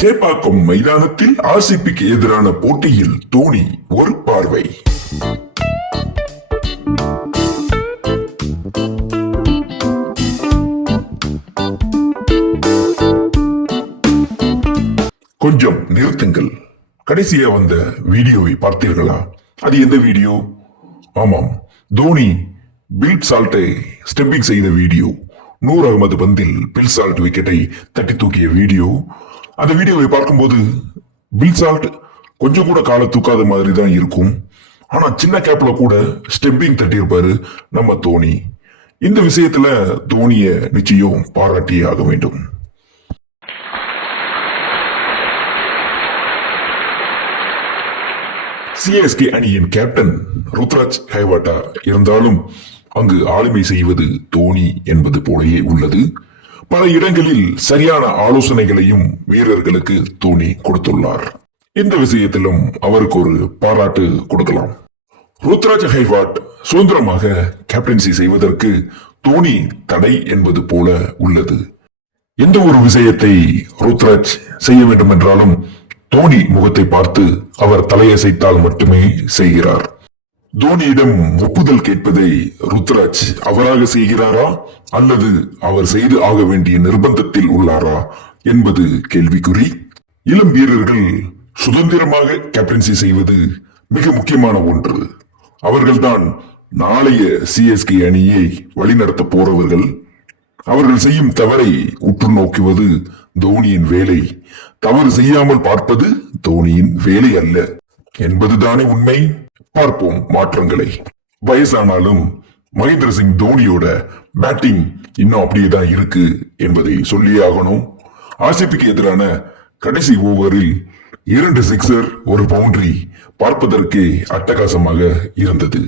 சேப்பாக்கம் மைதானத்தில் ஆர்சிபிக்கு எதிரான போட்டியில் தோனி ஒரு பார்வை. கொஞ்சம் நிறுத்துங்கள். கடைசியா வந்த வீடியோவை பார்த்தீர்களா? அது எந்த வீடியோ? ஆமாம் தோனி பில் சால்ட்டை ஸ்டெம்பிங் செய்த வீடியோ. நூர் அகமது பந்தில் பில் சால்ட் விக்கெட்டை தட்டி தூக்கிய வீடியோ. அந்த வீடியோவை பார்க்கும்போது பில் சால்ட் கொஞ்சம் கூட காலை தூக்காத மாதிரி தான் இருக்கும். ஆனா சின்ன கேப்ல கூட ஸ்டெம்பிங் தட்டியிருப்பாரு நம்ம தோனி. இந்த விஷயத்துல தோனிய நிச்சயம் பாராட்டியே ஆக வேண்டும். சிஎஸ்கே அணியின் கேப்டன் ருத்ராஜ் ஹைவாட்டா இருந்தாலும் அங்கு ஆளுமை செய்வது தோனி என்பது போலவே உள்ளது. பல இடங்களில் சரியான ஆலோசனைகளையும் வீரர்களுக்கு தோனி கொடுத்துள்ளார். இந்த விஷயத்திலும் அவருக்கு ஒரு பாராட்டு கொடுக்கலாம். ருத்ராஜ் ஹைவாட் சுதந்திரமாக கேப்டன்சி செய்வதற்கு தோனி தடை என்பது போல உள்ளது. எந்த ஒரு விஷயத்தை ருத்ராஜ் செய்ய வேண்டும் என்றாலும் தோனி முகத்தை பார்த்து அவர் தலையசைத்தால் மட்டுமே செய்கிறார். தோனியிடம் ஒப்புதல் கேட்பதை ருத்ராஜ் அவராக செய்கிறாரா? அல்லது அவர் செய்து ஆக வேண்டிய நிர்பந்தத்தில் உள்ளாரா? என்பது கேள்விக்குறி. இளம் வீரர்கள் சுதந்திரமாக கேப்டன்சி செய்வது மிக முக்கியமான ஒன்று. அவர்கள்தான் நாளைய சிஎஸ்கே அணியை வழிநடத்த போறவர்கள். அவர்கள் செய்யும் தவறை உற்று நோக்குவது தோனியின் வேலை. தவறு செய்யாமல் பார்ப்பது தோனியின் வேலை அல்ல. என்பதுதானே உண்மை? பார்ப்போம் மாற்றங்களை. வயசானாலும் மகேந்திர சிங் தோனியோட பேட்டிங் இன்னும் அப்படியே தான் இருக்கு என்பதை சொல்லியே ஆகணும். ஆசிபிக்கு எதிரான கடைசி ஓவரில் இரண்டு சிக்ஸர் ஒரு பவுண்டரி பார்ப்பதற்கே அட்டகாசமாக இருந்தது.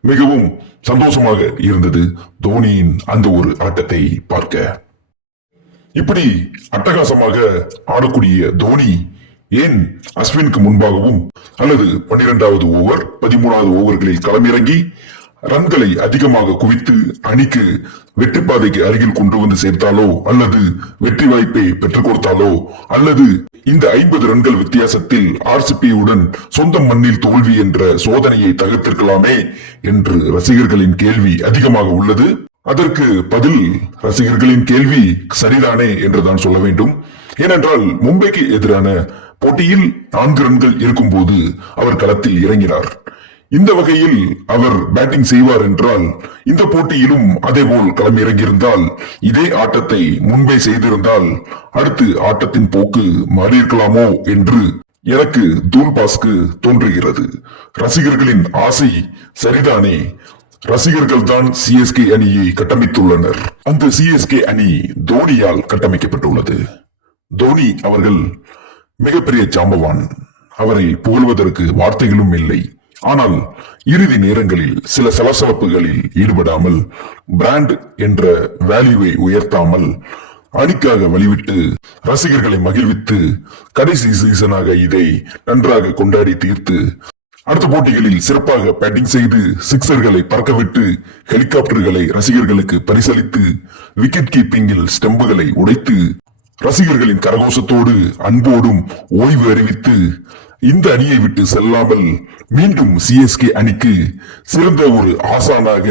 மிகவும் சந்தோஷமாக இருந்தது தோனியின் அந்த ஒரு ஆட்டத்தை பார்க்க. இப்படி அட்டகாசமாக ஆடக்கூடிய தோனி ஏன் அஸ்வினுக்கு முன்பாகவும் அல்லது பன்னிரெண்டாவது ஓவர் பதிமூணாவது ஓவர்களில் களமிறங்கி ரன்களை அதிகமாக குவித்து அணிக்கு வெற்றி பாதைக்கு அருகில் கொண்டு வந்து சேர்த்தாலோ அல்லது வெற்றி வாய்ப்பை பெற்றுக் கொடுத்தாலோ அல்லது இந்த ஐம்பது ரன்கள் வித்தியாசத்தில் ஆர்சிபியுடன் சொந்த மண்ணில் தோல்வி என்ற சோதனையை தகர்த்திருக்கலாமே என்று ரசிகர்களின் கேள்வி அதிகமாக உள்ளது. அதற்கு பதில் ரசிகர்களின் கேள்வி சரிதானே என்றுதான் சொல்ல வேண்டும். ஏனென்றால் மும்பைக்கு எதிரான போட்டியில் நான்கு ரன்கள் இருக்கும் போது அவர் களத்தில் இறங்கினார். இந்த வகையில் அவர் பேட்டிங் செய்வார் என்றால் இந்த போட்டியிலும் அதேபோல் களம் இறங்கியிருந்தால் இதே ஆட்டத்தை முன்பே செய்திருந்தால் அடுத்து ஆட்டத்தின் போக்கு மாறியிருக்கலாமோ என்று எனக்கு தூல்பாஸ்க்கு தோன்றுகிறது. ரசிகர்களின் ஆசை சரிதானே? ரசிகர்கள் தான் சிஎஸ்கே அணியை கட்டமைத்துள்ளனர். அந்த சிஎஸ்கே அணி தோனியால் கட்டமைக்கப்பட்டுள்ளது. தோனி அவர்கள் மிகப்பெரிய ஜாம்பவான். அவரை புகழ்வதற்கு வார்த்தைகளும் இல்லை. ஆனால் இறுதி நேரங்களில் சில சலசலப்புகளில் ஈடுபடாமல் பிராண்ட் என்ற வேல்யூவை உயர்த்தாமல் அணிக்காக வழிவிட்டு ரசிகர்களை மகிழ்வித்து கடைசி சீசனாக இதை நன்றாக கொண்டாடி தீர்த்து அடுத்த போட்டிகளில் சிறப்பாக பேட்டிங் செய்து சிக்சர்களை பறக்கவிட்டு ஹெலிகாப்டர்களை ரசிகர்களுக்கு பரிசளித்து விக்கெட் கீப்பிங்கில் ஸ்டம்புகளை உடைத்து ரசிகர்களின் கரகோஷத்தோடு அன்போடும் ஓய்வு அறிவித்து இந்த அணியை விட்டு செல்லாமல் மீண்டும் சிஎஸ்கே அணிக்கு சிறந்த ஒரு ஆசானாக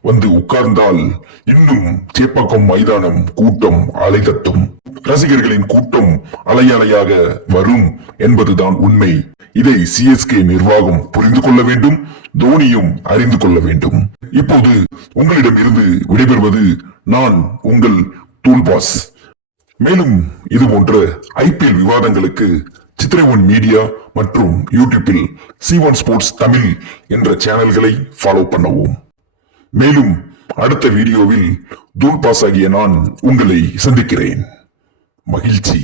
வந்து உட்கார்ந்தால் இன்னும் சேப்பாக்கம் மைதானம் கூட்டம் அலைதட்டும் ரசிகர்களின் கூட்டம் அலையலையாக வரும் என்பதுதான் உண்மை. இதை சிஎஸ்கே நிர்வாகம் புரிந்து கொள்ள வேண்டும் தோனியும் அறிந்து கொள்ள வேண்டும். இப்போது உங்களிடம் இருந்து விடைபெறுவது நான் உங்கள் டூல்பாஸ் மேலும் இது போன்ற ஐபிஎல் விவாதங்களுக்கு சித்திரை ஒன் மீடியா மற்றும் யூடியூப்பில் சி ஒன் ஸ்போர்ட்ஸ் தமிழ் என்ற சேனல்களை ஃபாலோ பண்ணவும். மேலும் அடுத்த வீடியோவில் தூள் பாஸ் ஆகிய நான் உங்களை சந்திக்கிறேன். மகிழ்ச்சி.